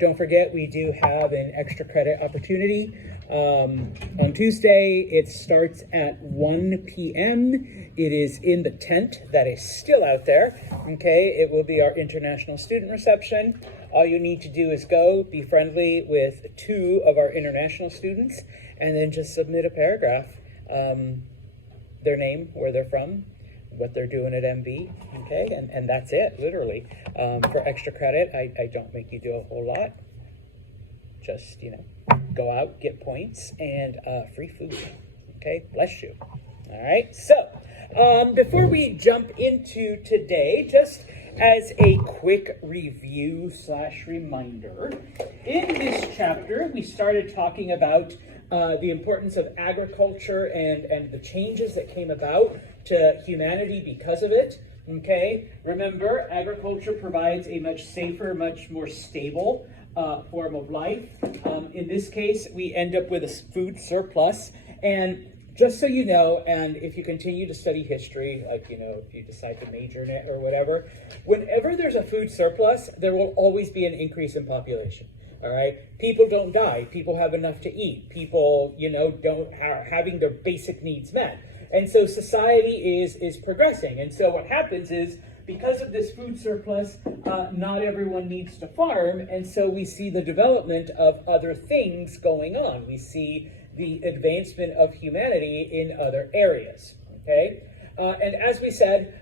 Don't forget, we do have an extra credit opportunity. On Tuesday, it starts at 1 p.m. It is in the tent that is still out there. Okay, it will be our international student reception. All you need to do is go, be friendly with 2 of our international students, and then just submit a paragraph. Their name, where they're from, what they're doing at MB, okay? And that's it, literally. For extra credit, I don't make you do a whole lot. Just, go out, get points, and free food, okay? Bless you. All right, so before we jump into today, just as a quick review / reminder, in this chapter, we started talking about the importance of agriculture and the changes that came about to humanity because of it. Okay, remember, agriculture provides a much safer, much more stable form of life. In this case, we end up with a food surplus. And just so you know, and if you continue to study history, like, if you decide to major in it or whatever, whenever there's a food surplus, there will always be an increase in population. All right, people don't die. People have enough to eat. People, don't having their basic needs met, and so society is progressing. And so what happens is, because of this food surplus, not everyone needs to farm, and so we see the development of other things going on. We see the advancement of humanity in other areas. Okay, and as we said,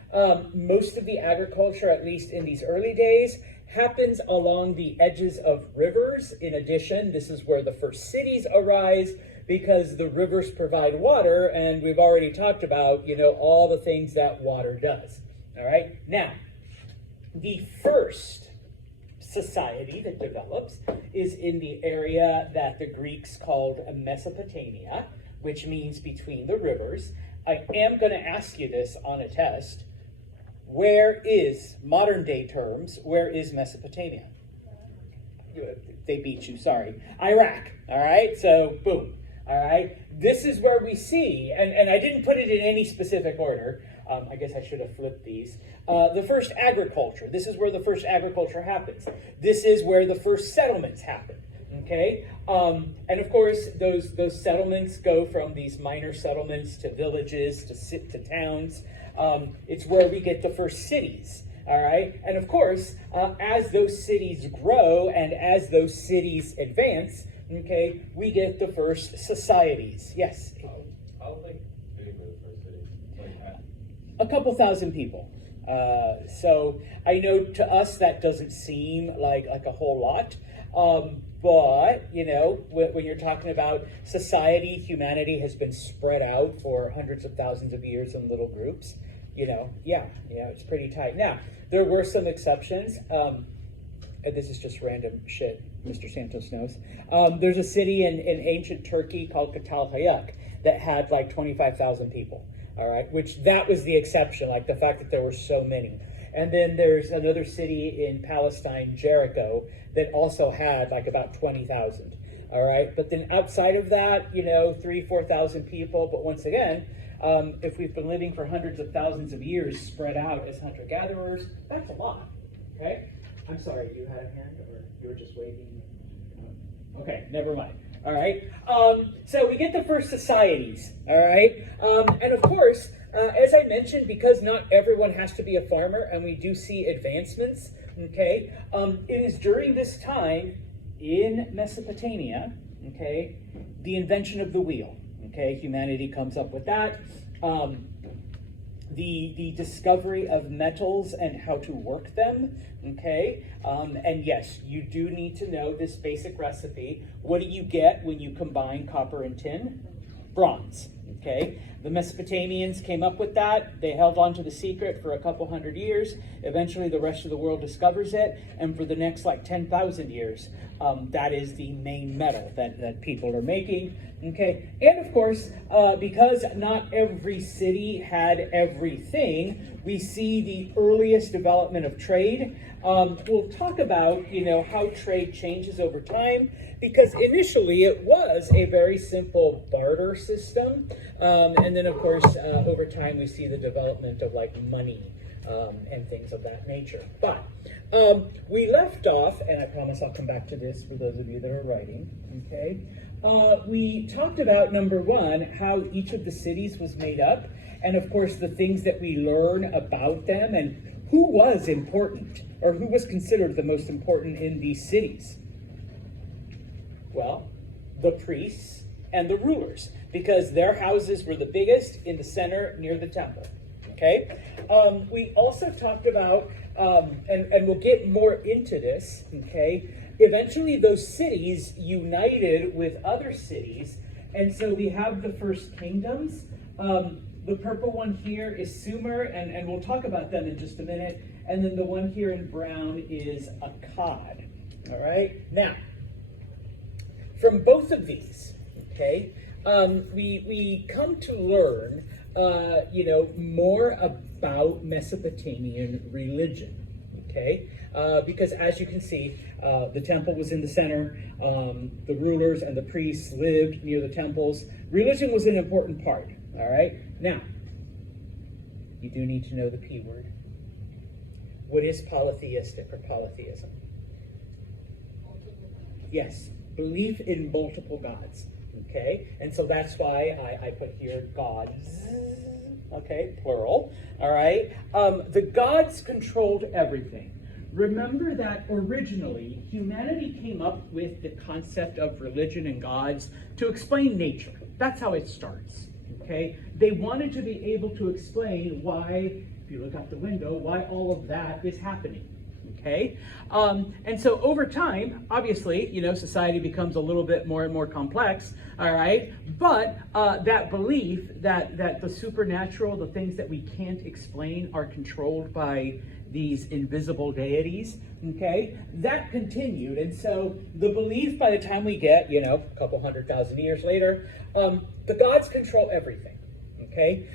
most of the agriculture, at least in these early days, happens along the edges of rivers. In addition, this is where the first cities arise, because the rivers provide water, and we've already talked about, all the things that water does. All right, now, the first society that develops is in the area that the Greeks called Mesopotamia, which means between the rivers. I am going to ask you this on a test. Where is, modern day terms, where is Mesopotamia? They beat you, sorry. Iraq, all right? So, boom, all right? This is where we see, and I didn't put it in any specific order. I guess I should have flipped these. The first agriculture. This is where the first agriculture happens. This is where the first settlements happen, okay? And of course, those settlements go from these minor settlements to villages to towns. It's where we get the first cities, all right? And of course, as those cities grow and as those cities advance, okay, we get the first societies. Yes? How big were the first cities? A couple thousand people. So I know to us that doesn't seem like a whole lot. But, when you're talking about society, humanity has been spread out for hundreds of thousands of years in little groups. It's pretty tight. Now, there were some exceptions. And this is just random shit, Mr. Santos knows. There's a city in ancient Turkey called Çatalhöyük that had 25,000 people. All right, which that was the exception, the fact that there were so many. And then there's another city in Palestine, Jericho, that also had about 20,000. All right, but then outside of that, 3,000-4,000 people. But once again, if we've been living for hundreds of thousands of years spread out as hunter-gatherers, that's a lot. Okay, I'm sorry, you had a hand, or you were just waving? Okay, never mind. All right, so we get the first societies. All right, and of course, as I mentioned, because not everyone has to be a farmer, and we do see advancements, okay, it is during this time in Mesopotamia, okay, the invention of the wheel, okay, humanity comes up with that, the discovery of metals and how to work them, okay, and yes, you do need to know this basic recipe. What do you get when you combine copper and tin? Bronze. Okay, the Mesopotamians came up with that. They held on to the secret for a couple hundred years. Eventually, the rest of the world discovers it, and for the next 10,000 years, that is the main metal that people are making. Okay, and of course, because not every city had everything, we see the earliest development of trade. We'll talk about, how trade changes over time, because initially it was a very simple barter system. And then, of course, over time we see the development of money. and things of that nature. But we left off, and I promise I'll come back to this for those of you that are writing, okay? We talked about, number one, how each of the cities was made up, and of course the things that we learn about them, and who was important, or who was considered the most important in these cities. Well, the priests and the rulers, because their houses were the biggest in the center near the temple. Okay? We also talked about, and we'll get more into this, okay? Eventually those cities united with other cities, and so we have the first kingdoms. The purple one here is Sumer, and we'll talk about them in just a minute. And then the one here in brown is Akkad. All right? Now, from both of these, okay, we come to learn, more about Mesopotamian religion, okay? Because as you can see, the temple was in the center. The rulers and the priests lived near the temples. Religion was an important part, all right? Now, you do need to know the P word. What is polytheistic or polytheism? Yes, belief in multiple gods, okay? And so that's why I put here gods, okay, plural, all right? The gods controlled everything. Remember that originally, humanity came up with the concept of religion and gods to explain nature. That's how it starts, okay? They wanted to be able to explain why, if you look out the window, why all of that is happening. Okay, and so over time, obviously, society becomes a little bit more and more complex. All right, but that belief that the supernatural, the things that we can't explain, are controlled by these invisible deities. Okay, that continued, and so the belief by the time we get, a couple 100,000 years later, the gods control everything. Okay.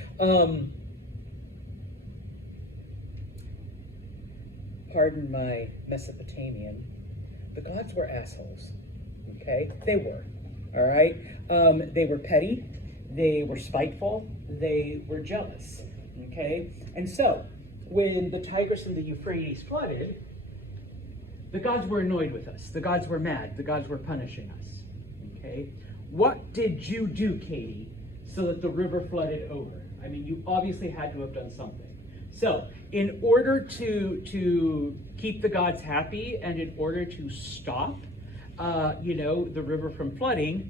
Pardon my Mesopotamian, the gods were assholes, okay? They were, all right? They were petty, they were spiteful, they were jealous, okay? And so, when the Tigris and the Euphrates flooded, the gods were annoyed with us. The gods were mad. The gods were punishing us, okay? What did you do, Katie, so that the river flooded over? I mean, you obviously had to have done something. So, in order to keep the gods happy and in order to stop, the river from flooding,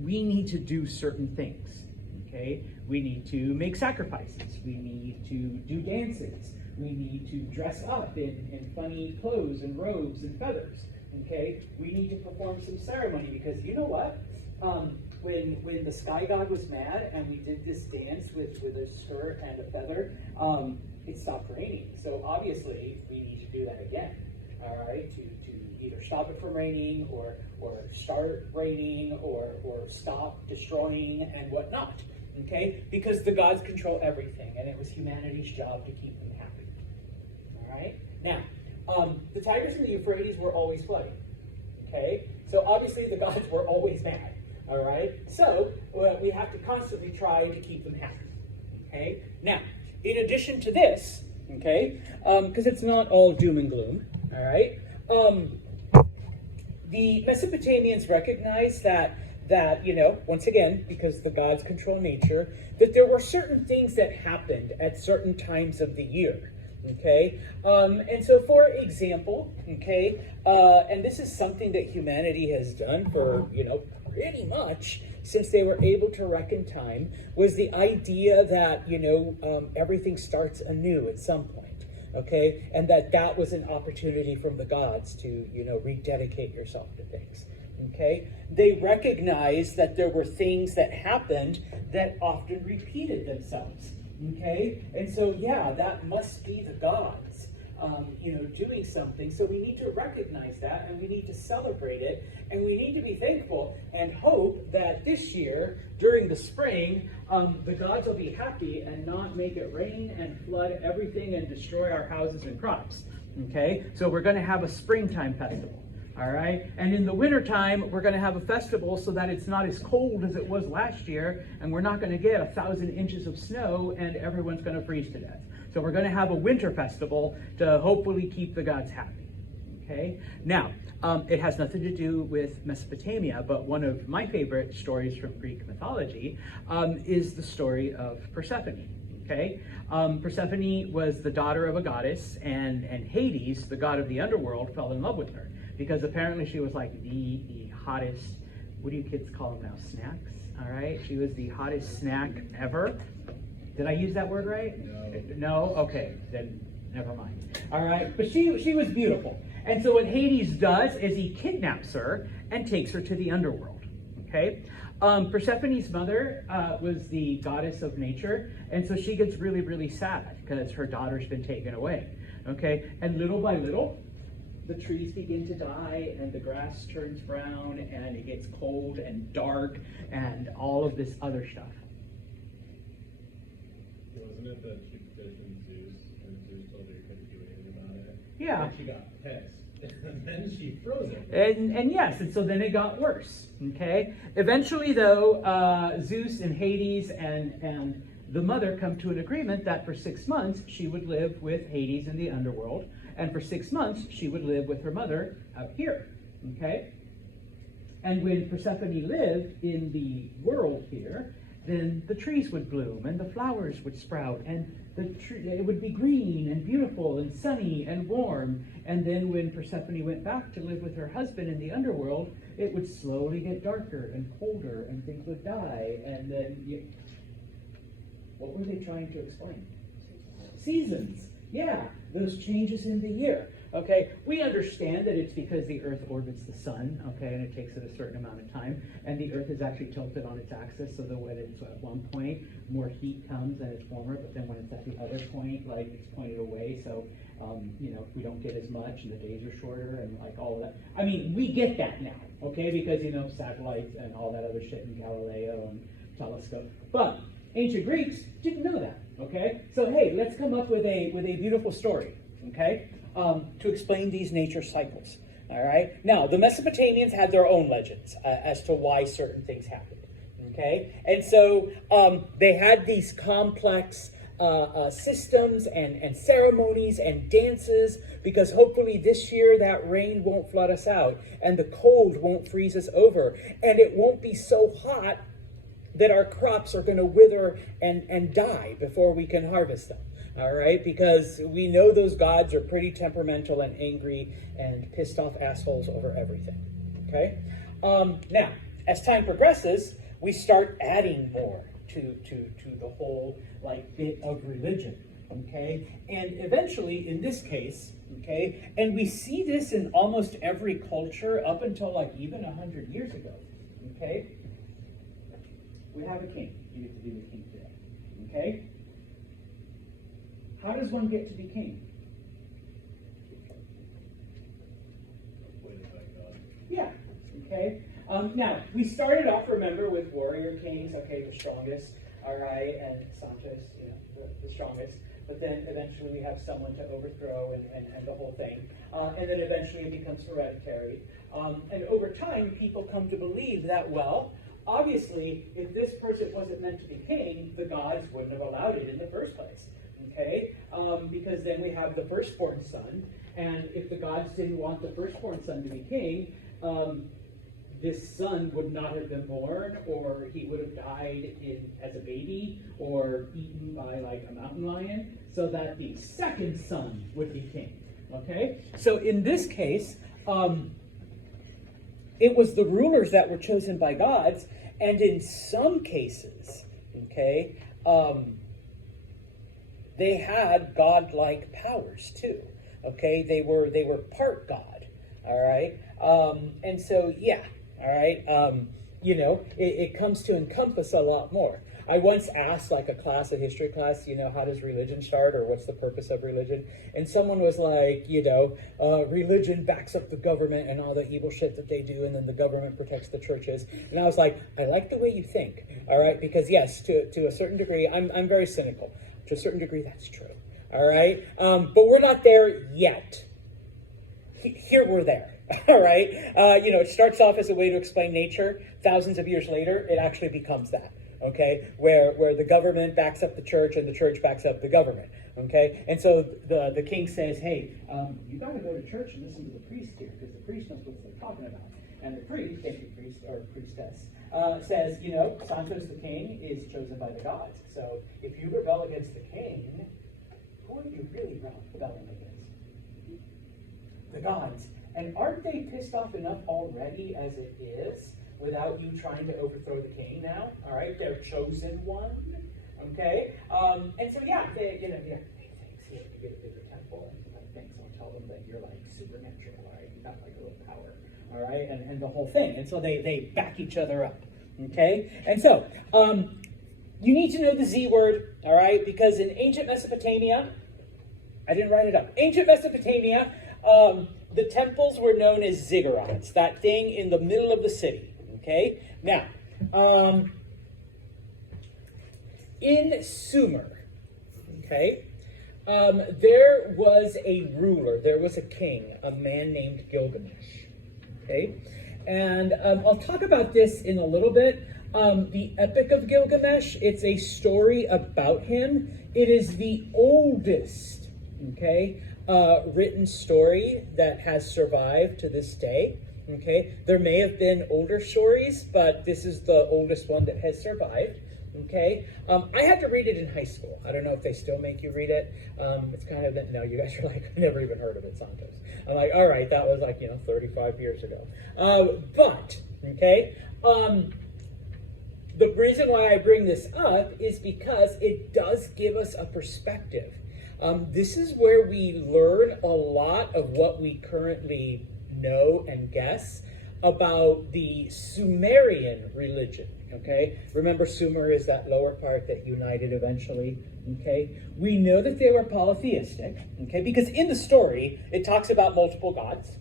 we need to do certain things, okay? We need to make sacrifices. We need to do dances. We need to dress up in funny clothes and robes and feathers, okay? We need to perform some ceremony because you know what? When the sky god was mad and we did this dance with a skirt and a feather, it stopped raining. So obviously we need to do that again, all right? To either stop it from raining or start raining or stop destroying and whatnot, okay? Because the gods control everything and it was humanity's job to keep them happy, all right? Now, the Tigris and the Euphrates were always flooding, okay? So obviously the gods were always mad. All right, so we have to constantly try to keep them happy. Okay, now in addition to this, okay, because it's not all doom and gloom. All right, the Mesopotamians recognized that once again, because the gods control nature, that there were certain things that happened at certain times of the year. Okay, and so for example, okay, and this is something that humanity has done for pretty much since they were able to reckon time, was the idea that everything starts anew at some point, okay, and that was an opportunity from the gods to rededicate yourself to things. Okay, they recognized that there were things that happened that often repeated themselves. Okay, and so that must be the gods, doing something. So we need to recognize that, and we need to celebrate it, and we need to be thankful and hope that this year during the spring, the gods will be happy and not make it rain and flood everything and destroy our houses and crops. Okay, so we're going to have a springtime festival. All right, and in the wintertime, we're going to have a festival so that it's not as cold as it was last year, and we're not going to get 1,000 inches of snow and everyone's going to freeze to death. So we're going to have a winter festival to hopefully keep the gods happy. Okay. Now, it has nothing to do with Mesopotamia, but one of my favorite stories from Greek mythology is the story of Persephone. Okay, Persephone was the daughter of a goddess, and Hades, the god of the underworld, fell in love with her because apparently she was like the hottest. What do you kids call them now? Snacks. All right, she was the hottest snack ever. Did I use that word right? No. Okay, then never mind. All right, but she was beautiful, and so what Hades does is he kidnaps her and takes her to the underworld. Okay. Persephone's mother was the goddess of nature, and so she gets really, really sad because her daughter's been taken away, okay? And little by little, the trees begin to die, and the grass turns brown, and it gets cold and dark, and all of this other stuff. Wasn't it that she petitioned Zeus, and Zeus told her he couldn't do anything about it? Yeah. And she got pissed. And then she froze it. And yes, and so then it got worse, okay? Eventually, though, Zeus and Hades and the mother come to an agreement that for 6 months she would live with Hades in the underworld, and for 6 months she would live with her mother out here, okay? And when Persephone lived in the world here, then the trees would bloom and the flowers would sprout and it would be green and beautiful and sunny and warm. And then when Persephone went back to live with her husband in the underworld, it would slowly get darker and colder and things would die. And then, what were they trying to explain? Seasons. Yeah, those changes in the year. Okay, we understand that it's because the Earth orbits the sun, okay, and it takes it a certain amount of time, and the Earth is actually tilted on its axis, so that when it's at one point, more heat comes and it's warmer, but then when it's at the other point, like, it's pointed away, so, we don't get as much, and the days are shorter, and, like, all of that. I mean, we get that now, okay, because, satellites and all that other shit, and Galileo and telescope, but ancient Greeks didn't know that, okay? So, hey, let's come up with a beautiful story, okay? To explain these nature cycles. All right. Now, the Mesopotamians had their own legends as to why certain things happened. Okay, and so they had these complex systems and ceremonies and dances because hopefully this year that rain won't flood us out and the cold won't freeze us over and it won't be so hot that our crops are going to wither and die before we can harvest them. All right, because we know those gods are pretty temperamental and angry and pissed off assholes over everything. Okay, now as time progresses, we start adding more to the whole bit of religion. Okay, and eventually, in this case, okay, and we see this in almost every culture up until even 100 years ago. Okay, we have a king. You get to be the king today. Okay. How does one get to be king? Yeah, okay. Now, we started off, remember, with warrior kings, okay, the strongest, all right, and Santos, the strongest. But then eventually we have someone to overthrow and the whole thing. And then eventually it becomes hereditary. And over time, people come to believe that, well, obviously, if this person wasn't meant to be king, the gods wouldn't have allowed it in the first place. Okay, because then we have the firstborn son, and if the gods didn't want the firstborn son to be king, this son would not have been born, or he would have died as a baby, or eaten by a mountain lion, so that the second son would be king. Okay, so in this case, it was the rulers that were chosen by gods, and in some cases, okay, they had godlike powers too. Okay, they were part god. All right, and so yeah, all right, it comes to encompass a lot more. I once asked a history class, how does religion start, or what's the purpose of religion? And someone was like, religion backs up the government and all the evil shit that they do, and then the government protects the churches. And I was like, I like the way you think, all right, because yes, to a certain degree, I'm very cynical. To a certain degree, that's true. All right, but we're not there yet. Here we're there. All right, it starts off as a way to explain nature. Thousands of years later, it actually becomes that. Okay, where the government backs up the church and the church backs up the government. Okay, and so the king says, hey, you got to go to church and listen to the priest here, because the priest knows what they're talking about. And the priest, thank you, priest or priestess, says, Santos the king is chosen by the gods. So if you rebel against the king, who are you really rebelling against? The gods. And aren't they pissed off enough already as it is, without you trying to overthrow the king now? All right, their chosen one. Okay, and so they thanks. You get a bigger temple, and thanks. I'll tell them that you're like supernatural. All right, you got like a little power. All right, and the whole thing. And so they back each other up. Okay, and so you need to know the Z word. All right, because in ancient Mesopotamia, I didn't write it up. Ancient Mesopotamia, the temples were known as ziggurats. That thing in the middle of the city. Okay, now. In Sumer, okay, there was a ruler, there was a king, a man named Gilgamesh, okay? And I'll talk about this in a little bit. The Epic of Gilgamesh, it's a story about him. It is the oldest, okay, written story that has survived to this day, okay? There may have been older stories, but this is the oldest one that has survived. Okay, I had to read it in high school. I don't know if they still make you read it. It's kind of, no, you guys are like, I've never even heard of it, Santos. I'm like, all right, that was like, 35 years ago. But, okay, the reason why I bring this up is because it does give us a perspective. This is where we learn a lot of what we currently know and guess about the Sumerian religion. Okay, remember Sumer is that lower part that united eventually. Okay, we know that they were polytheistic. Okay, because in the story it talks about multiple gods.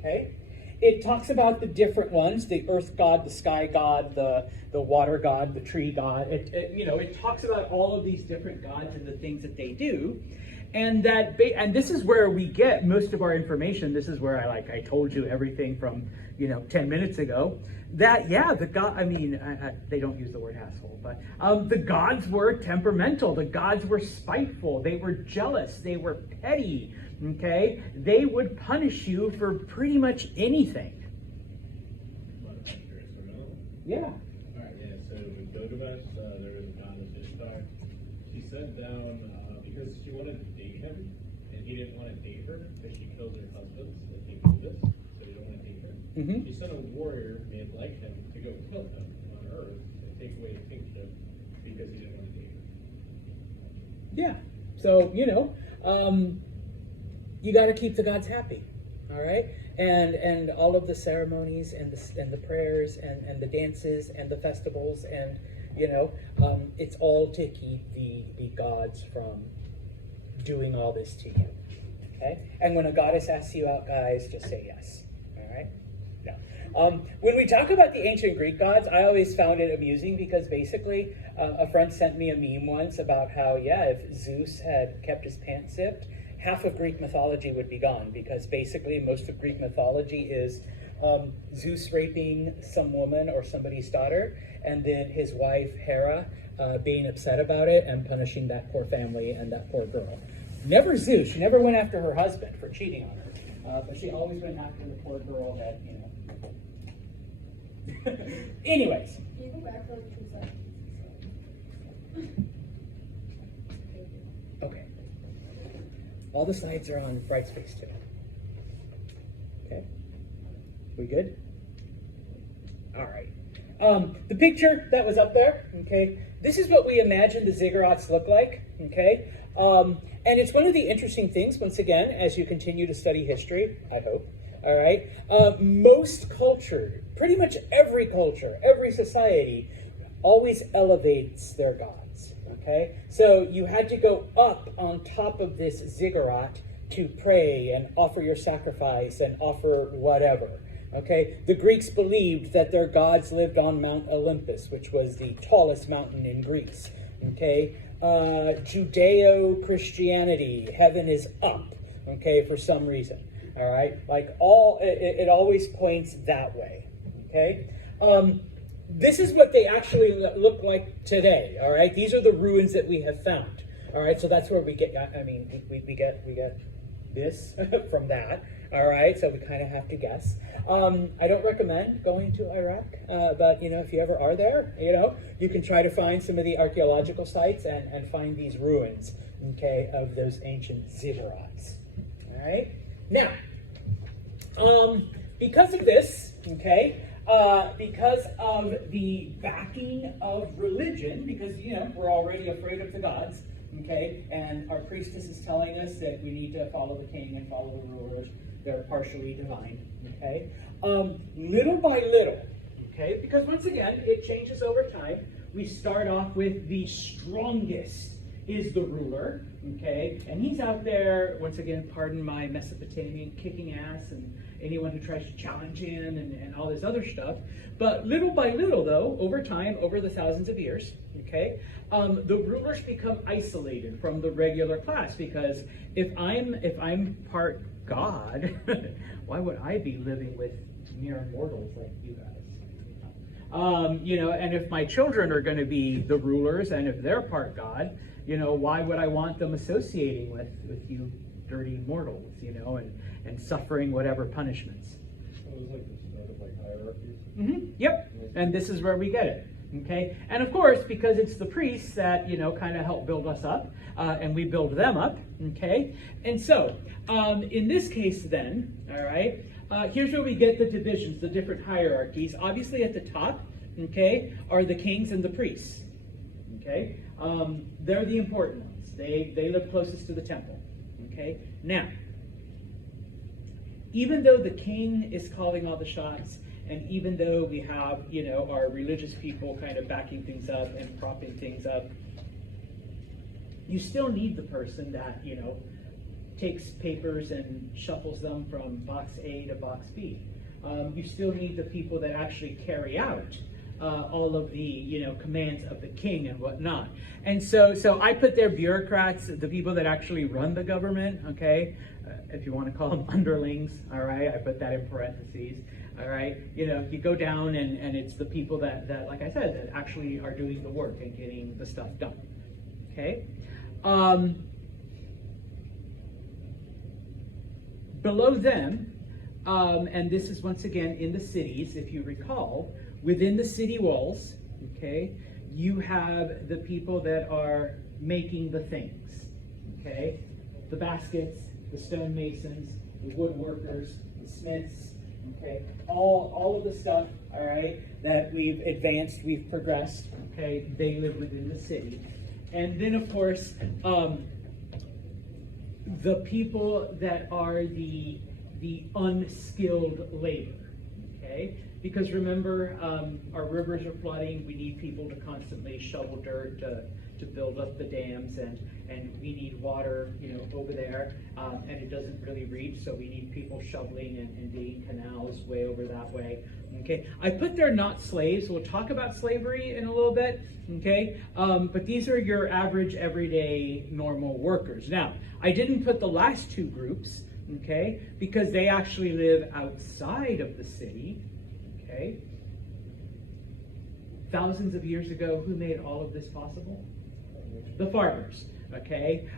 Okay, it talks about the different ones: the earth god, the sky god, the water god, the tree god. It talks about all of these different gods and the things that they do. And and this is where we get most of our information. This is where I told you everything from 10 minutes ago. That the god. They don't use the word asshole, but the gods were temperamental. The gods were spiteful. They were jealous. They were petty. Okay, they would punish you for pretty much anything. Yeah. All right. Yeah. So with Gilgamesh, there was a goddess Ishtar. She sent down because she wanted to date him, and he didn't want to date her, because she killed her husbands. Like he knew this, so he didn't want to date her. Mm-hmm. He sent a warrior made like him to go kill him on Earth and take away his kingship because he didn't want to date her. Yeah. So you got to keep the gods happy. All right, and all of the ceremonies and the prayers and the dances and the festivals and it's all to keep the gods from doing all this to you. Okay, and when a goddess asks you out, guys, just say yes. All right. No. When we talk about the ancient Greek gods, I always found it amusing because basically a friend sent me a meme once about how if Zeus had kept his pants zipped, half of Greek mythology would be gone, because basically most of Greek mythology is Zeus raping some woman or somebody's daughter, and then his wife Hera being upset about it and punishing that poor family and that poor girl. Never Zeus. She never went after her husband for cheating on her, but she always went after the poor girl that Anyways. Can you go back for like 2 seconds? Okay. All the slides are on Brightspace too. Okay. We good? All right. The picture that was up there, okay, this is what we imagine the ziggurats look like, okay? And it's one of the interesting things, once again, as you continue to study history, I hope, all right? Most culture, pretty much every culture, every society, always elevates their gods, okay? So you had to go up on top of this ziggurat to pray and offer your sacrifice and offer whatever. Okay, the Greeks believed that their gods lived on Mount Olympus, which was the tallest mountain in Greece. Okay, Judeo-Christianity, heaven is up. Okay, for some reason. All right, it always points that way. Okay, this is what they actually look like today. All right, these are the ruins that we have found. All right, so that's where we get. I mean, we get this from that. All right, so we kind of have to guess. I don't recommend going to Iraq, but if you ever are there, you can try to find some of the archaeological sites and find these ruins, okay, of those ancient ziggurats. All right, now, because of this, okay. Because of the backing of religion, because we're already afraid of the gods, okay, and our priestess is telling us that we need to follow the king and follow the rulers. They're partially divine, okay. Little by little, okay, because once again it changes over time. We start off with the strongest is the ruler, okay, and he's out there once again. Pardon my Mesopotamian, kicking ass and anyone who tries to challenge him and all this other stuff. But little by little, though, over time, over the thousands of years, okay, the rulers become isolated from the regular class, because if I'm part God, why would I be living with mere mortals like you guys? And if my children are going to be the rulers, and if they're part God, why would I want them associating with you dirty mortals, and suffering whatever punishments? So it was like the start of hierarchies. Mm-hmm. Yep. And this is where we get it. Okay. And of course, because it's the priests that kind of help build us up, and we build them up. Okay. And so, in this case, then, all right, here's where we get the divisions, the different hierarchies. Obviously, at the top, okay, are the kings and the priests. Okay. They're the important ones. They live closest to the temple. Okay. Now, even though the king is calling all the shots, and even though we have, our religious people kind of backing things up and propping things up, you still need the person that, takes papers and shuffles them from box A to box B. You still need the people that actually carry out all of the, commands of the king and whatnot. And so I put there bureaucrats, the people that actually run the government, okay? If you want to call them underlings, all right? I put that in parentheses, all right? You go down and it's the people that, like I said, that actually are doing the work and getting the stuff done, okay? Below them, and this is once again in the cities, if you recall, within the city walls, okay, you have the people that are making the things, okay? The baskets, the stonemasons, the woodworkers, the smiths, okay? All of the stuff, all right, that we've advanced, we've progressed, okay? They live within the city. And then, of course, the people that are the unskilled labor, okay? Because remember, our rivers are flooding. We need people to constantly shovel dirt to build up the dams, and we need water, over there, and it doesn't really reach, so we need people shoveling and digging canals way over that way. Okay, I put there not slaves. We'll talk about slavery in a little bit. Okay, but these are your average, everyday, normal workers. Now, I didn't put the last two groups, okay, because they actually live outside of the city. Okay. Thousands of years ago, who made all of this possible? The farmers. Okay.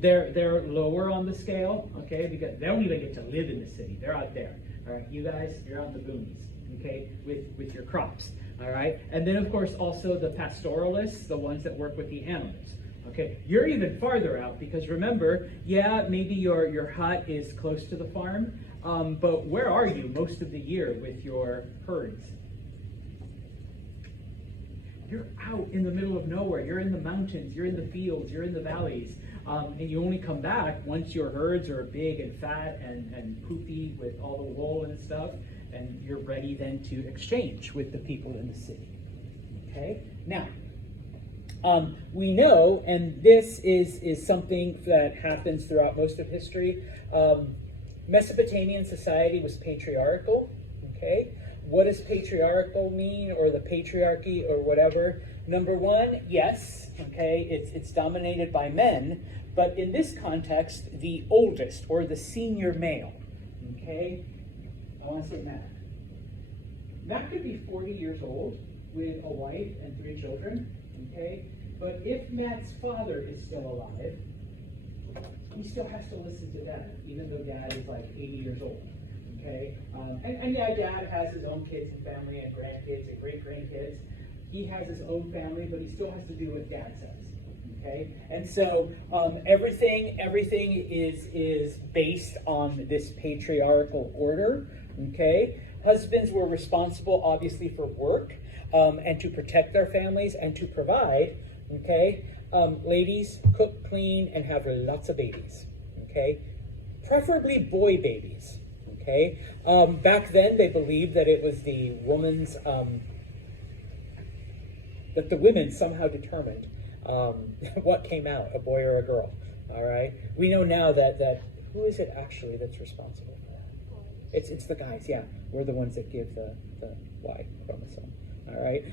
They're lower on the scale. Okay, because they don't even get to live in the city. They're out there. All right. You guys, you're out in the boonies. Okay, with your crops. All right. And then of course also the pastoralists, the ones that work with the animals. Okay, you're even farther out because remember, yeah, maybe your hut is close to the farm, but where are you most of the year with your herds? You're out in the middle of nowhere. You're in the mountains, you're in the fields, you're in the valleys, and you only come back once your herds are big and fat and poopy with all the wool and stuff, and you're ready then to exchange with the people in the city. Okay, now, we know, and this is something that happens throughout most of history, Mesopotamian society was patriarchal, okay? What does patriarchal mean, or the patriarchy, or whatever? Number one, yes, okay, it's dominated by men, but in this context, the oldest, or the senior male, okay? I want to say Matt. Matt could be 40 years old with a wife and 3 children, okay? But if Matt's father is still alive, he still has to listen to Dad, even though Dad is like 80 years old. Okay? And yeah, Dad has his own kids and family and grandkids and great-grandkids. He has his own family, but he still has to do what Dad says. Okay? And so everything is based on this patriarchal order. Okay? Husbands were responsible, obviously, for work and to protect their families and to provide. Okay? Ladies, cook, clean, and have lots of babies. Okay? Preferably boy babies. Okay? Back then, they believed that it was the woman's, that the women somehow determined what came out, a boy or a girl. All right? We know now that who is it actually that's responsible for that? It's the guys, yeah. We're the ones that give the Y chromosome. All right?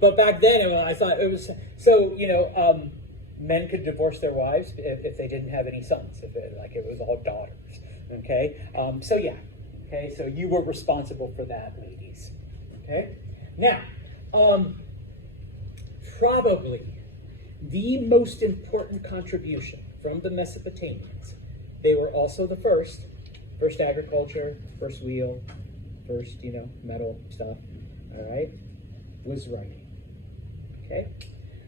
But back then, I thought it was, so, men could divorce their wives if they didn't have any sons, if it was all daughters. Okay? So yeah. Okay, so you were responsible for that, ladies. Okay? Now, probably the most important contribution from the Mesopotamians, they were also the first agriculture, first wheel, first, metal stuff, all right, was writing. Okay?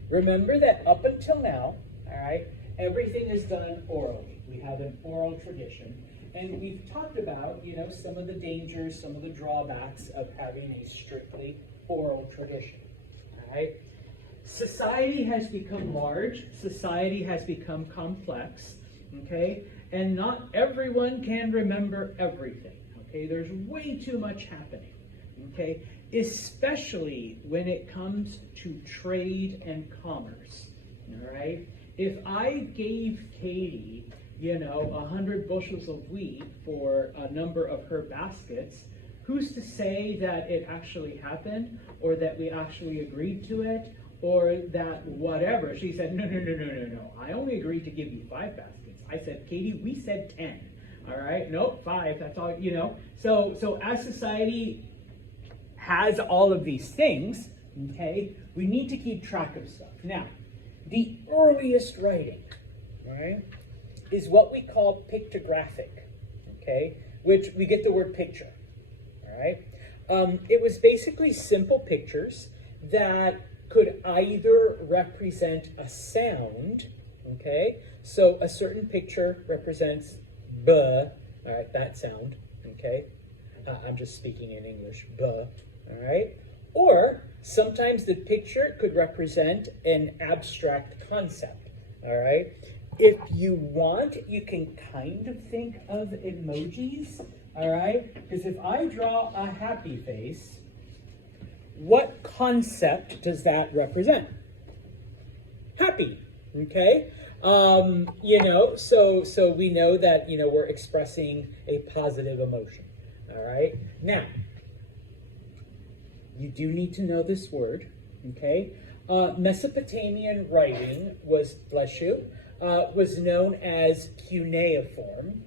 Remember that up until now, all right, everything is done orally. We have an oral tradition. And we've talked about, some of the dangers, some of the drawbacks of having a strictly oral tradition. All right? Society has become large. Society has become complex. Okay? And not everyone can remember everything. Okay? There's way too much happening. Okay? Especially when it comes to trade and commerce. All right? If I gave Katie 100 bushels of wheat for a number of her baskets, who's to say that it actually happened, or that we actually agreed to it, or that whatever? She said, no. I only agreed to give you 5 baskets. I said, Katie, we said 10. All right? Nope, 5. That's all, So as society has all of these things, okay, we need to keep track of stuff. Now, the earliest writing, all right, is what we call pictographic, okay, which we get the word picture, all right? It was basically simple pictures that could either represent a sound, okay? So a certain picture represents B, all right, that sound, okay? I'm just speaking in English, B, all right? Or sometimes the picture could represent an abstract concept, all right? If you want, you can kind of think of emojis, all right? Because if I draw a happy face, what concept does that represent? Happy, okay? So we know that, we're expressing a positive emotion, all right? Now, you do need to know this word, okay? Mesopotamian writing was, bless you, was known as cuneiform.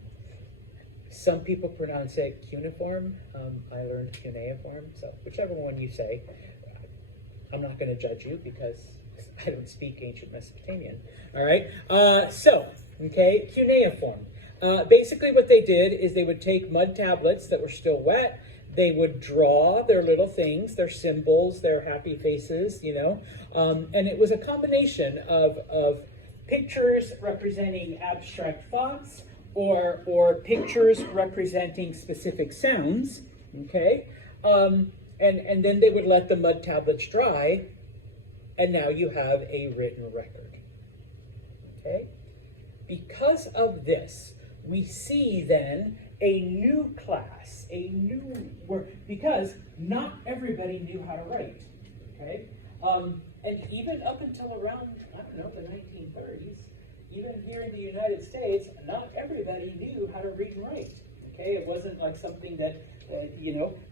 Some people pronounce it cuneiform. I learned cuneiform, so whichever one you say. I'm not going to judge you because I don't speak ancient Mesopotamian. All right? Cuneiform. Basically what they did is they would take mud tablets that were still wet. They would draw their little things, their symbols, their happy faces, and it was a combination of pictures representing abstract thoughts or pictures representing specific sounds, okay? And then they would let the mud tablets dry, and now you have a written record, okay? Because of this, we see then a new class, because not everybody knew how to write, okay? And even up until around, the 1930s, even here in the United States, not everybody knew how to read and write, okay? It wasn't like something that,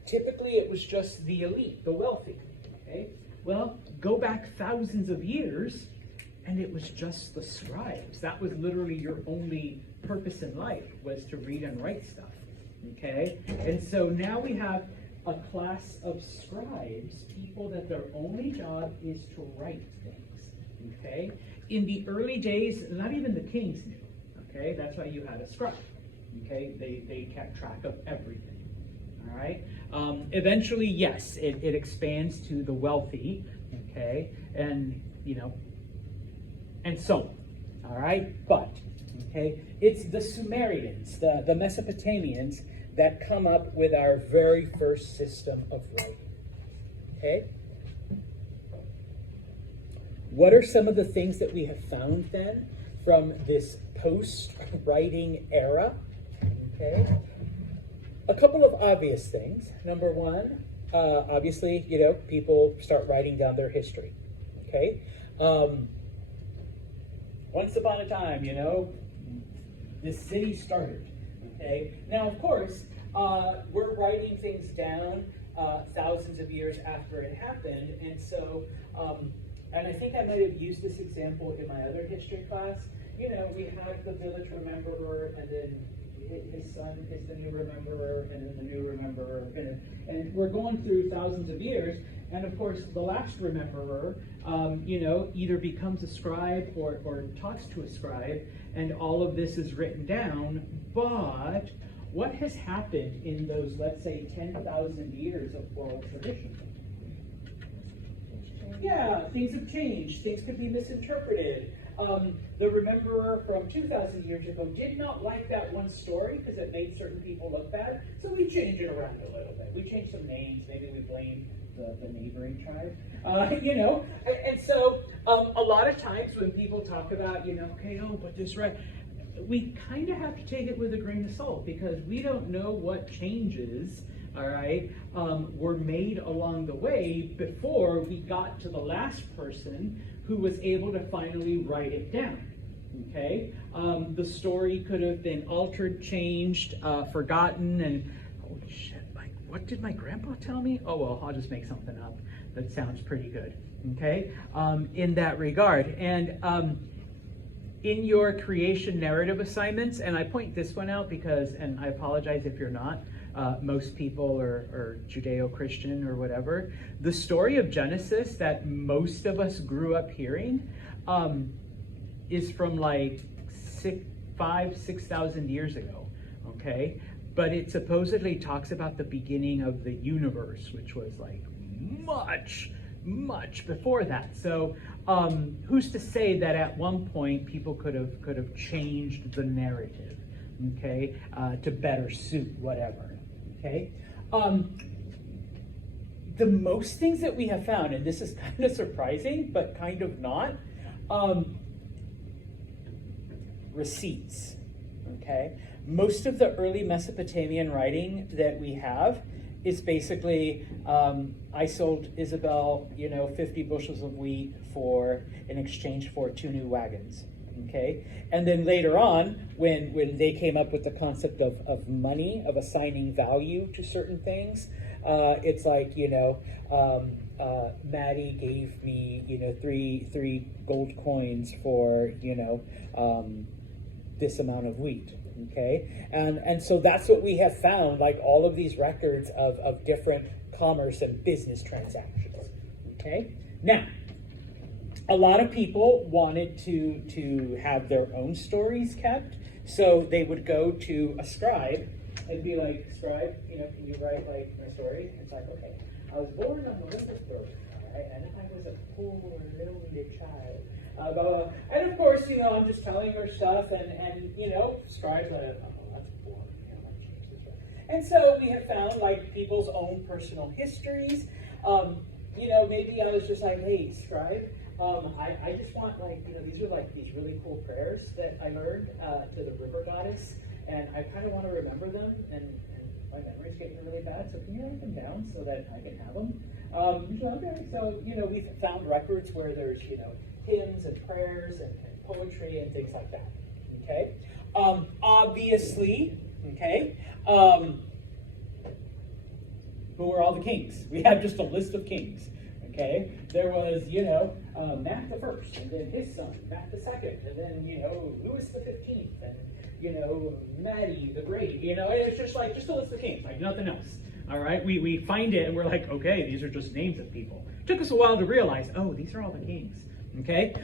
typically it was just the elite, the wealthy, okay? Well, go back thousands of years, and it was just the scribes. That was literally your only purpose in life, was to read and write stuff, okay? And so now we have a class of scribes, people that their only job is to write things, Okay? In the early days, not even the kings knew. Okay? That's why you had a scribe. Okay? They kept track of everything. All right? Eventually, yes, it expands to the wealthy. Okay? And, and so on. All right? But, okay, it's the Sumerians, the Mesopotamians, that come up with our very first system of writing. Okay? What are some of the things that we have found then from this post-writing era? Okay? A couple of obvious things. Number one, obviously, people start writing down their history. Okay? Once upon a time, this city started. Okay? Now, of course, we're writing things down thousands of years after it happened, and so, and I think I might have used this example in my other history class. We have the village rememberer, and then his son is the new rememberer, and then the new rememberer, and we're going through thousands of years, and of course, the last rememberer, either becomes a scribe or talks to a scribe, and all of this is written down, but what has happened in those, let's say, 10,000 years of oral tradition? Yeah, things have changed. Things could be misinterpreted. The rememberer from 2,000 years ago did not like that one story because it made certain people look bad, so we changed it around a little bit. We changed some names. Maybe we blamed the neighboring tribe. And so a lot of times when people talk about, okay, oh, but this right, we kind of have to take it with a grain of salt because we don't know what changes, all right, were made along the way before we got to the last person who was able to finally write it down, okay? The story could have been altered, changed, forgotten, and holy shit, what did my grandpa tell me? Oh, well, I'll just make something up that sounds pretty good, okay? In that regard. And in your creation narrative assignments, and I point this one out because, and I apologize if you're not, most people are Judeo-Christian or whatever, the story of Genesis that most of us grew up hearing is from like 6,000 years ago, okay? But it supposedly talks about the beginning of the universe, which was like much before that. So who's to say that at one point people could have changed the narrative, okay, to better suit whatever, okay? The most things that we have found, and this is kind of surprising, but kind of not, receipts, okay? Most of the early Mesopotamian writing that we have is basically, I sold Isabel, 50 bushels of wheat in exchange for 2 new wagons, okay? And then later on, when they came up with the concept of money, of assigning value to certain things, it's like, Maddie gave me, three gold coins for, this amount of wheat. Okay, and so that's what we have found, like all of these records of different commerce and business transactions. Okay, now a lot of people wanted to have their own stories kept, so they would go to a scribe and be like, scribe, can you write like my story? It's like, okay, I was born on November 3rd, all right, and I was a poor lonely child. And of course, I'm just telling her stuff, and scribes are like, oh, that's boring. Change this. And so we have found like people's own personal histories. Maybe I was just like, hey, scribe, I just want these are like these really cool prayers that I learned to the river goddess, and I kind of want to remember them, and my memory's getting really bad, so can you write them down so that I can have them? Okay, so we've found records where there's hymns and prayers and poetry and things like that. Okay, obviously, okay. Who are all the kings? We have just a list of kings. Okay, there was Matt the First, and then his son Matt the Second, and then Louis the 15th, and Maddie the Great. It's just a list of kings, like nothing else. All right, we find it and we're like, okay, these are just names of people. It took us a while to realize, oh, these are all the kings. Okay.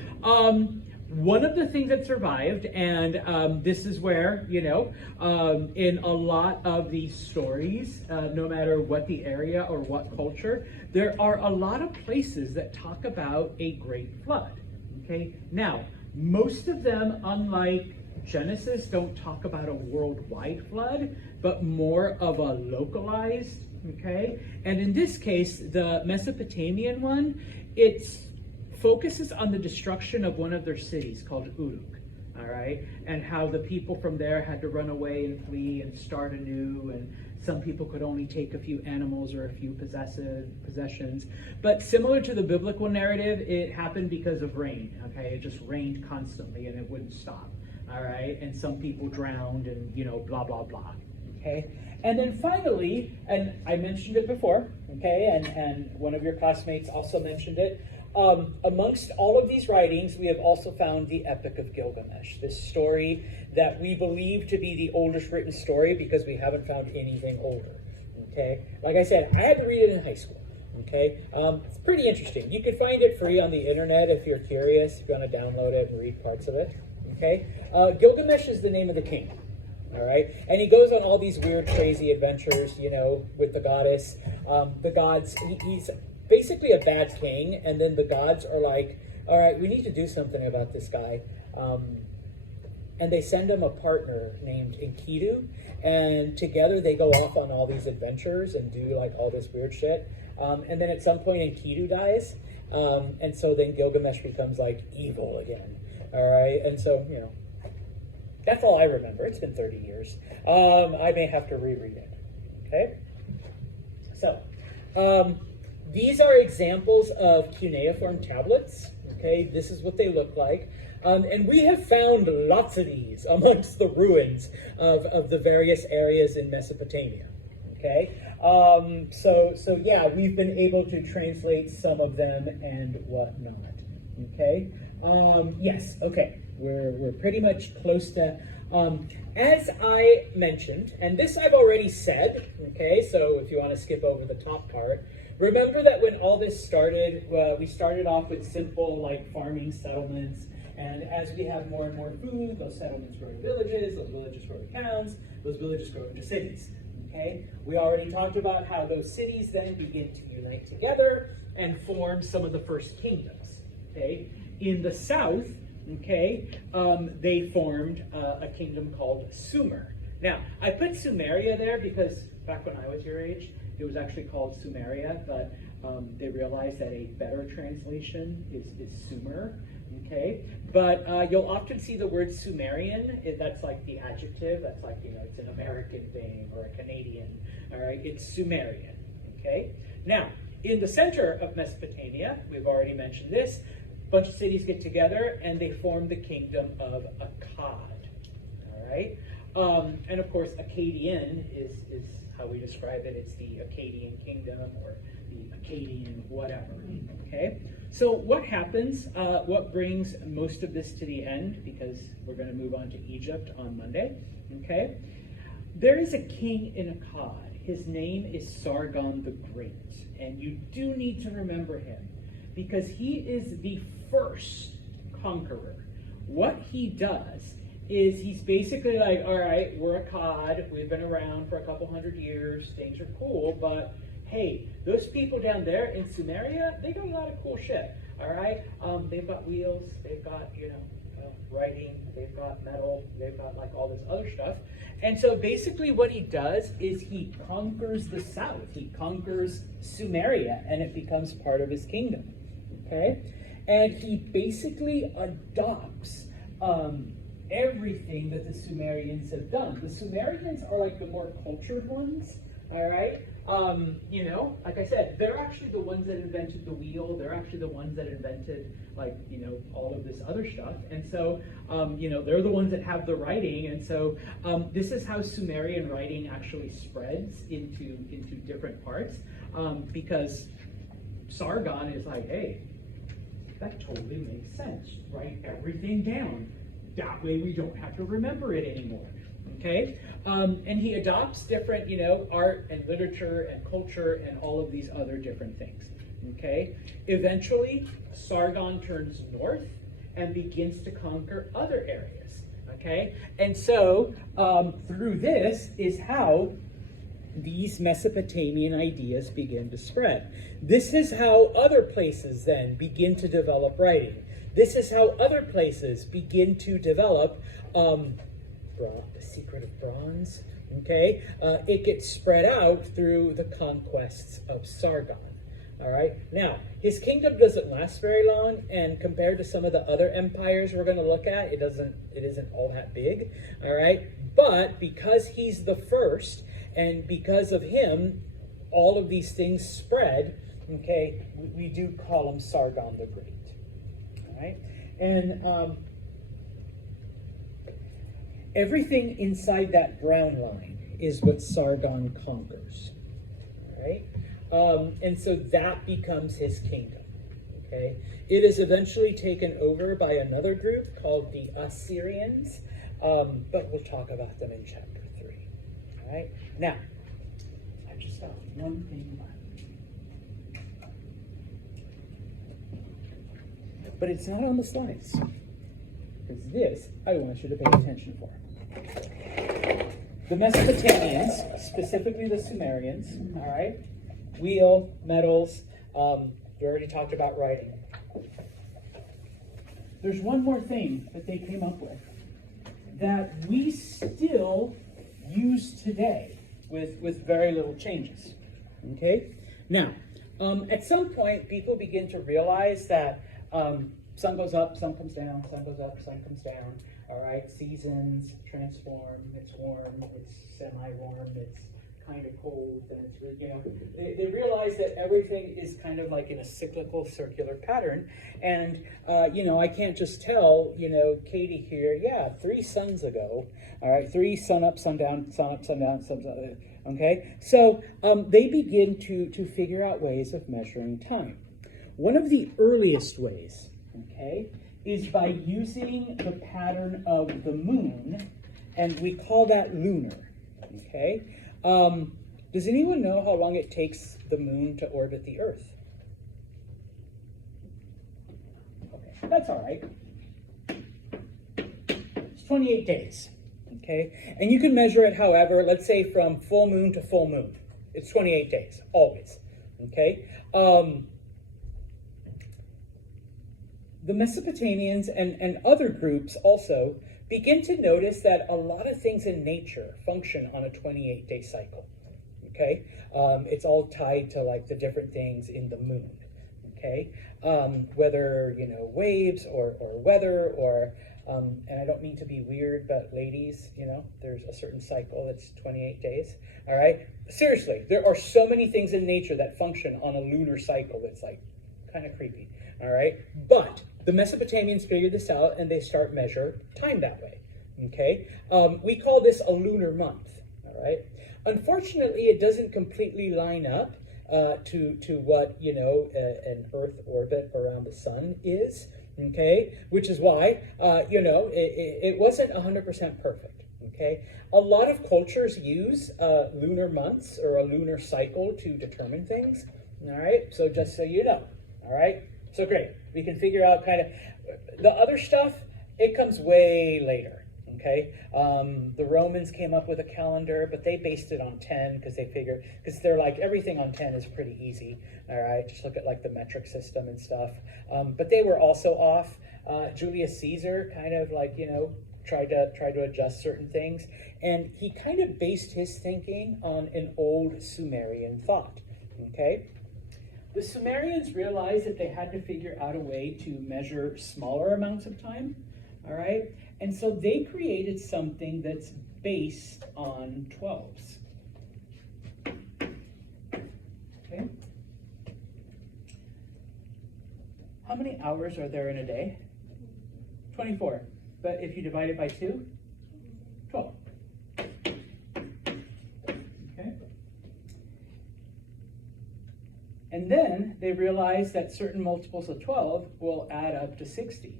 One of the things that survived, and this is where, in a lot of these stories, no matter what the area or what culture, there are a lot of places that talk about a great flood. Okay. Now, most of them, unlike Genesis, don't talk about a worldwide flood, but more of a localized. Okay. And in this case, the Mesopotamian one, it's focuses on the destruction of one of their cities called Uruk, all right, and how the people from there had to run away and flee and start anew, and some people could only take a few animals or a few possessions. But similar to the biblical narrative, it happened because of rain, okay? It just rained constantly and it wouldn't stop, all right? And some people drowned and, blah, blah, blah, okay? And then finally, and I mentioned it before, okay, and one of your classmates also mentioned it, amongst all of these writings, we have also found the Epic of Gilgamesh, this story that we believe to be the oldest written story because we haven't found anything older. Okay, like I said, I had to read it in high school. Okay, it's pretty interesting. You can find it free on the internet if you're curious, if you want to download it and read parts of it. Okay, Gilgamesh is the name of the king. All right, and he goes on all these weird, crazy adventures, with the goddess. The gods, he's basically a bad king, and then the gods are like, all right, we need to do something about this guy. And they send him a partner named Enkidu, and together they go off on all these adventures and do like all this weird shit. And then at some point Enkidu dies, and so then Gilgamesh becomes like evil again. All right, and so, that's all I remember. It's been 30 years. I may have to reread it. Okay? So, these are examples of cuneiform tablets. Okay, this is what they look like. And we have found lots of these amongst the ruins of the various areas in Mesopotamia. Okay, so yeah, we've been able to translate some of them and whatnot. Okay, yes, okay, we're pretty much close to. As I mentioned, and this I've already said. Okay, so if you want to skip over the top part. Remember that when all this started, we started off with simple like farming settlements, and as we have more and more food, those settlements grow to villages, those villages grow to towns, those villages grow into cities. Okay, we already talked about how those cities then begin to unite together and form some of the first kingdoms. Okay, in the south, okay, they formed a kingdom called Sumer. Now, I put Sumeria there because back when I was your age, it was actually called Sumeria, but they realized that a better translation is Sumer, okay? But you'll often see the word Sumerian, that's like the adjective, that's like, it's an American thing or a Canadian, all right? It's Sumerian, okay? Now, in the center of Mesopotamia, we've already mentioned this, a bunch of cities get together and they form the kingdom of Akkad, all right? And of course, Akkadian is how we describe it. It's the Akkadian kingdom or the Akkadian whatever, okay? So what happens, what brings most of this to the end, because we're going to move on to Egypt on Monday, okay? There is a king in Akkad. His name is Sargon the Great, and you do need to remember him because he is the first conqueror. What he does is he's basically like, all right, we're Akkad, we've been around for a couple hundred years, things are cool, but hey, those people down there in Sumeria, they got a lot of cool shit, all right? They've got wheels, they've got, writing, they've got metal, they've got like all this other stuff. And so basically what he does is he conquers the south, he conquers Sumeria, and it becomes part of his kingdom, okay? And he basically adopts everything that the Sumerians have done. The Sumerians are like the more cultured ones, all right? Like I said, they're actually the ones that invented the wheel. They're actually the ones that invented, like, all of this other stuff. And so, they're the ones that have the writing. And so this is how Sumerian writing actually spreads into different parts because Sargon is like, hey, that totally makes sense. Write everything down. That way we don't have to remember it anymore, okay? And he adopts different, art and literature and culture and all of these other different things. Okay? Eventually, Sargon turns north and begins to conquer other areas. Okay? And so, through this is how these Mesopotamian ideas begin to spread. This is how other places then begin to develop writing. This is how other places begin to develop the secret of bronze. Okay, it gets spread out through the conquests of Sargon. All right. Now, his kingdom doesn't last very long, and compared to some of the other empires we're going to look at, it isn't all that big. All right. But because he's the first, and because of him, all of these things spread. Okay, we do call him Sargon the Great. All right, and everything inside that brown line is what Sargon conquers. All right. And so that becomes his kingdom. Okay, it is eventually taken over by another group called the Assyrians, but we'll talk about them in chapter 3. All right, now I just got one thing left, but it's not on the slides because this I want you to pay attention for. The Mesopotamians, specifically the Sumerians, all right. Wheel, metals, we already talked about writing. There's one more thing that they came up with that we still use today with very little changes. Okay? Now, at some point, people begin to realize that sun goes up, sun comes down, sun goes up, sun comes down. All right? Seasons transform, it's warm, it's semi-warm, it's kind of cold, and it's really, they realize that everything is kind of like in a cyclical circular pattern. And I can't just tell Katie here, 3 suns ago, all right, 3 sun up, sun down, sun up, sun down, sun up. Okay, so they begin to figure out ways of measuring time. One of the earliest ways, okay, is by using the pattern of the moon, and we call that lunar. Okay. Does anyone know how long it takes the moon to orbit the Earth? Okay, that's all right. It's 28 days, okay? And you can measure it however, let's say from full moon to full moon. It's 28 days, always, okay? The Mesopotamians and other groups also begin to notice that a lot of things in nature function on a 28-day cycle, okay? It's all tied to like the different things in the moon, okay? Whether, waves or weather or, and I don't mean to be weird, but ladies, there's a certain cycle that's 28 days, all right? Seriously, there are so many things in nature that function on a lunar cycle that's like kind of creepy, all right? But the Mesopotamians figured this out and they start measure time that way, okay? We call this a lunar month, all right? Unfortunately, it doesn't completely line up to what, an Earth orbit around the sun is, okay? Which is why, it wasn't 100% perfect, okay? A lot of cultures use lunar months or a lunar cycle to determine things, all right? So just so you know, all right? So great, we can figure out kind of, the other stuff, it comes way later, okay? The Romans came up with a calendar, but they based it on 10 because they're like, everything on 10 is pretty easy, all right? Just look at like the metric system and stuff. But they were also off. Julius Caesar kind of like, tried to adjust certain things. And he kind of based his thinking on an old Sumerian thought, okay? The Sumerians realized that they had to figure out a way to measure smaller amounts of time, all right? And so they created something that's based on 12s. Okay? How many hours are there in a day? 24. But if you divide it by 2, 12. Okay? And then they realized that certain multiples of 12 will add up to 60.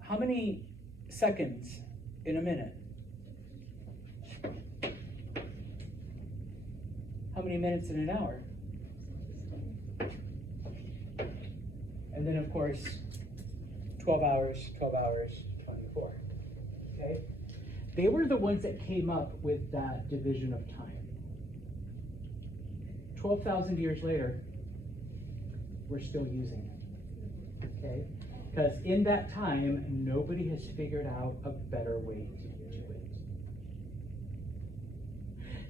How many seconds in a minute? How many minutes in an hour? And then, of course, 12 hours, 24. Okay? They were the ones that came up with that division of time. 12,000 years later, we're still using it. Okay? Because in that time, nobody has figured out a better way to do it.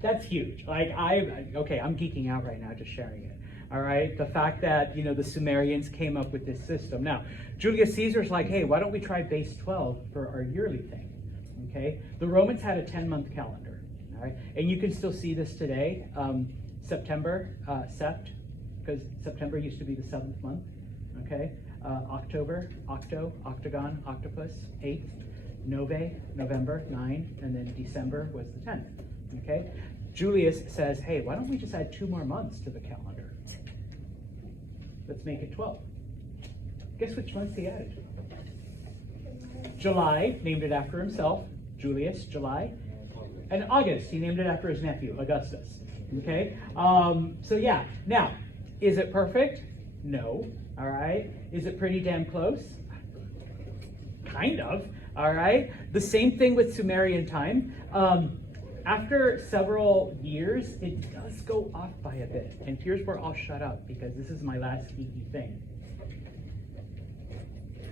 That's huge. Like, I'm geeking out right now just sharing it. All right, the fact that, the Sumerians came up with this system. Now, Julius Caesar's like, hey, why don't we try base 12 for our yearly thing? Okay, the Romans had a 10-month calendar. All right, and you can still see this today. September, Sept, because September used to be the 7th month. Okay, October, Octo, Octagon, Octopus, 8th, Nove, November, 9, and then December was the 10th. Okay, Julius says, hey, why don't we just add 2 more months to the calendar? Let's make it 12. Guess which months he added? July, named it after himself, Julius, July. And August, he named it after his nephew, Augustus. Okay? So yeah, now, is it perfect? No. All right. Is it pretty damn close? Kind of. All right. The same thing with Sumerian time. After several years, it does go off by a bit. And here's where I'll shut up, because this is my last geeky thing.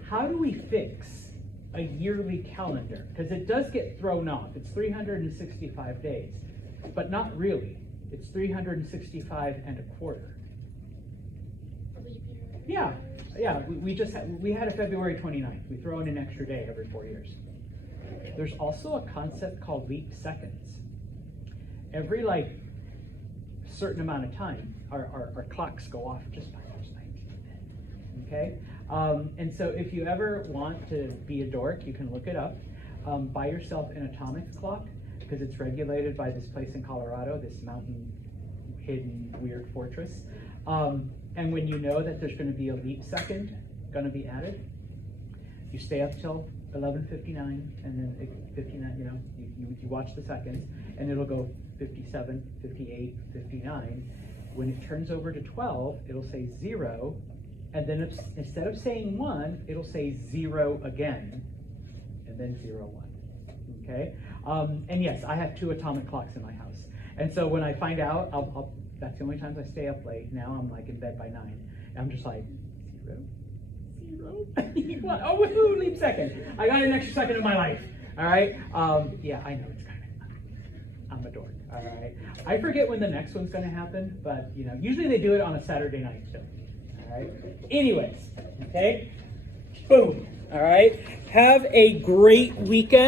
How do we fix a yearly calendar? Because it does get thrown off. It's 365 days, but not really. It's 365 and a quarter. Yeah, we had a February 29th. We throw in an extra day every 4 years. There's also a concept called leap seconds. Every certain amount of time, our clocks go off just by those 19. Okay? And so if you ever want to be a dork, you can look it up. Buy yourself an atomic clock, because it's regulated by this place in Colorado, this mountain hidden weird fortress. And when you know that there's going to be a leap second going to be added, you stay up till 11:59, and then 59, you watch the seconds, and it'll go 57, 58, 59. When it turns over to 12, it'll say 0, and then instead of saying 1, it'll say 0 again, and then 0, 1. Okay? And yes, I have 2 atomic clocks in my house. And so when I find out, that's the only times I stay up late. Now I'm in bed by 9. And I'm just like, 0? 0? Oh, woohoo, leap second. I got an extra second in my life. All right? Yeah, I know it's I'm a dork. All right? I forget when the next one's going to happen, but, usually they do it on a Saturday night, too. All right? Anyways, okay? Boom. All right? Have a great weekend.